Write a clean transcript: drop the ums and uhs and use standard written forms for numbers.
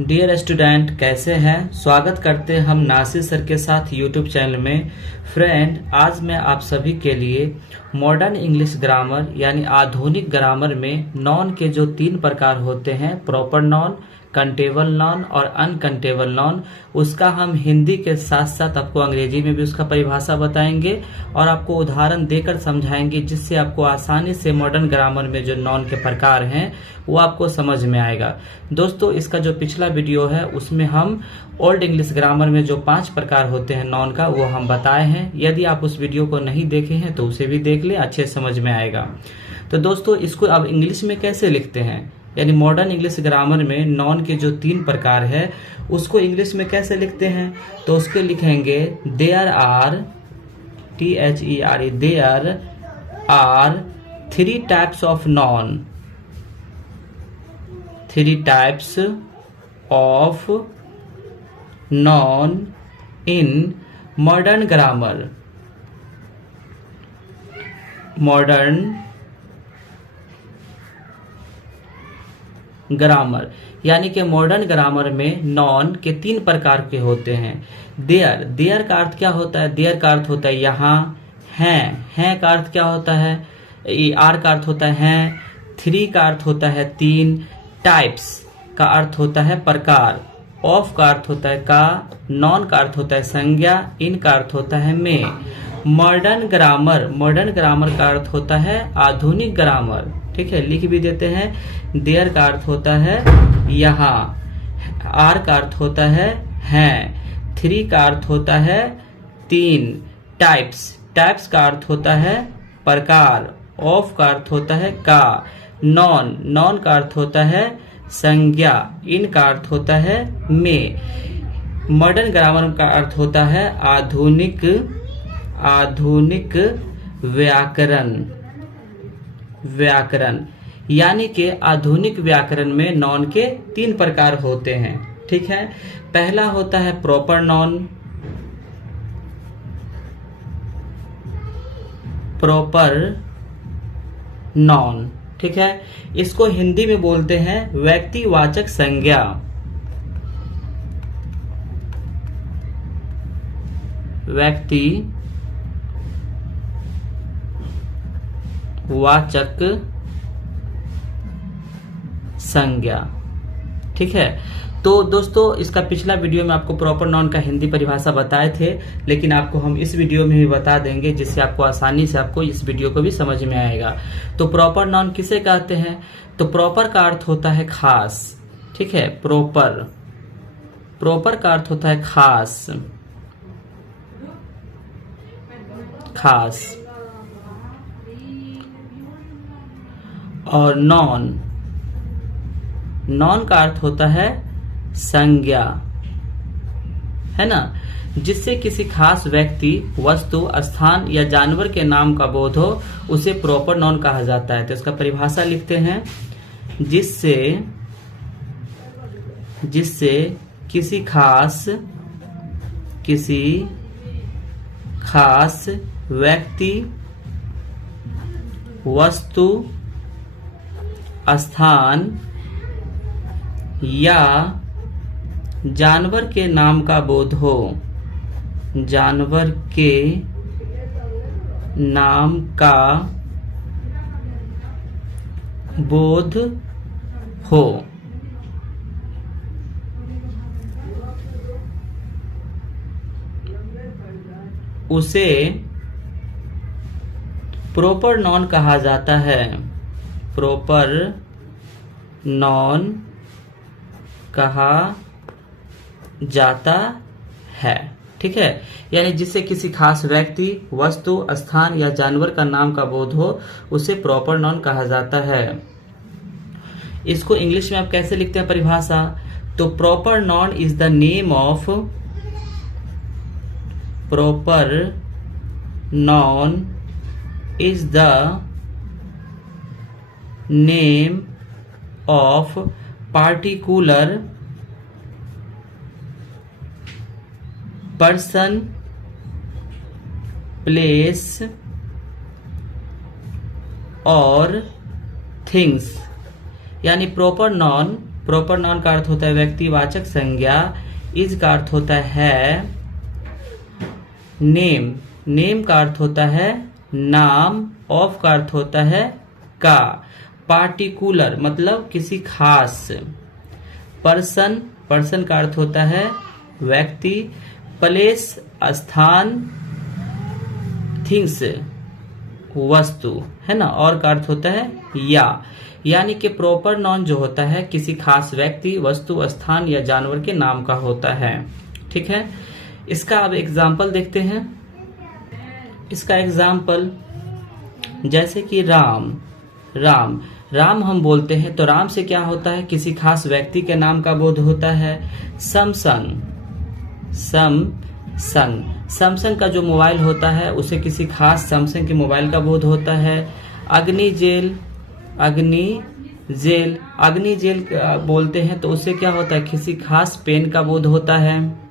Dear student, कैसे हैं? स्वागत करते हैं हम नासिर सर के साथ यूट्यूब चैनल में। फ्रेंड, आज मैं आप सभी के लिए मॉडर्न इंग्लिश ग्रामर यानी आधुनिक ग्रामर में नॉन के जो 3 प्रकार होते हैं, प्रॉपर नॉन, कंटेबल नॉन और अनकंटेबल नॉन, उसका हम हिंदी के साथ साथ आपको अंग्रेजी में भी उसका परिभाषा बताएंगे और आपको उदाहरण देकर समझाएंगे, जिससे आपको आसानी से मॉडर्न ग्रामर में जो नॉन के प्रकार हैं वो आपको समझ में आएगा। दोस्तों, इसका जो पिछला वीडियो है उसमें हम ओल्ड इंग्लिश ग्रामर में जो 5 प्रकार होते हैं नॉन का, वो हम बताए हैं। यदि आप उस वीडियो को नहीं देखे हैं तो उसे भी देख लें, अच्छे समझ में आएगा। तो दोस्तों, इसको अब इंग्लिश में कैसे लिखते हैं, यानी मॉडर्न इंग्लिश ग्रामर में नॉन के जो 3 प्रकार है उसको इंग्लिश में कैसे लिखते हैं, तो उसके लिखेंगे there are, THERE, there are 3 types of noun, 3 types of noun in modern grammar. Modern grammar यानी कि मॉडर्न ग्रामर में नॉन के 3 प्रकार के होते हैं। देयर, देयर का अर्थ क्या होता है? देयर का अर्थ होता है यहाँ। हैं का अर्थ क्या होता है? आर का अर्थ होता है हैं। 3 का अर्थ होता है 3। टाइप्स का अर्थ होता है प्रकार। ऑफ का अर्थ होता है का। नॉन का अर्थ होता है संज्ञा। इन का अर्थ होता है में। मॉडर्न ग्रामर, मॉडर्न ग्रामर का अर्थ होता है आधुनिक ग्रामर। ठीक है, लिख भी देते हैं। देयर का अर्थ होता है यहाँ। आर का अर्थ होता है हैं। 3 का अर्थ होता है 3। टाइप्स, टाइप्स का अर्थ होता है प्रकार। ऑफ का अर्थ होता है का। नॉन, नॉन का अर्थ होता है संज्ञा। इन का अर्थ होता है में। मॉडर्न ग्रामर का अर्थ होता है आधुनिक, आधुनिक व्याकरण। व्याकरण यानी कि आधुनिक व्याकरण में नॉन के 3 प्रकार होते हैं। ठीक है, पहला होता है प्रॉपर नॉन। प्रॉपर नॉन, ठीक है, इसको हिंदी में बोलते हैं व्यक्तिवाचक संज्ञा। व्यक्ति वाचक संज्ञा। ठीक है, तो दोस्तों, इसका पिछला वीडियो में आपको प्रॉपर नॉन का हिंदी परिभाषा बताए थे, लेकिन आपको हम इस वीडियो में भी बता देंगे, जिससे आपको आसानी से आपको इस वीडियो को भी समझ में आएगा। तो प्रॉपर नॉन किसे कहते हैं? तो प्रॉपर का अर्थ होता है खास। ठीक है, प्रॉपर, प्रॉपर का अर्थ होता है खास, खास। और नॉन, नॉन का अर्थ होता है संज्ञा, है ना, जिससे किसी खास व्यक्ति, वस्तु, स्थान या जानवर के नाम का बोध हो, उसे प्रॉपर नॉन कहा जाता है। तो इसका परिभाषा लिखते हैं, जिससे, जिससे किसी खास, किसी खास व्यक्ति, वस्तु, स्थान या जानवर के नाम का बोध हो, जानवर के नाम का बोध हो, उसे प्रॉपर नॉन कहा जाता है। प्रॉपर नॉन कहा जाता है। ठीक है, यानी जिससे किसी खास व्यक्ति, वस्तु, स्थान या जानवर का नाम का बोध हो, उसे प्रॉपर नॉन कहा जाता है। इसको इंग्लिश में आप कैसे लिखते हैं परिभाषा? तो proper noun is the name of, proper noun is the name of particular person, place और थिंग्स। यानी प्रॉपर नॉन प्रॉपर नाउन का अर्थ होता है व्यक्तिवाचक संज्ञा। इज का अर्थ होता है नेम, नेम का अर्थ होता है नाम। ऑफ का अर्थ होता है का। पार्टिकुलर मतलब किसी खास। पर्सन, पर्सन का अर्थ होता है व्यक्ति। प्लेस स्थान, थिंग्स वस्तु, है ना। और का अर्थ होता है या। यानी कि प्रॉपर नाउन जो होता है किसी खास व्यक्ति, वस्तु, स्थान या जानवर के नाम का होता है। ठीक है, इसका अब एग्जाम्पल देखते हैं। इसका एग्जाम्पल जैसे कि राम, राम, राम हम बोलते हैं तो राम से क्या होता है, किसी खास व्यक्ति के नाम का बोध होता है। सैमसंग, सैमसंग का जो मोबाइल होता है उसे किसी खास सैमसंग के मोबाइल का बोध होता है। अग्निजेल, अग्निजेल बोलते हैं तो उससे क्या होता है, किसी खास पेन का बोध होता है।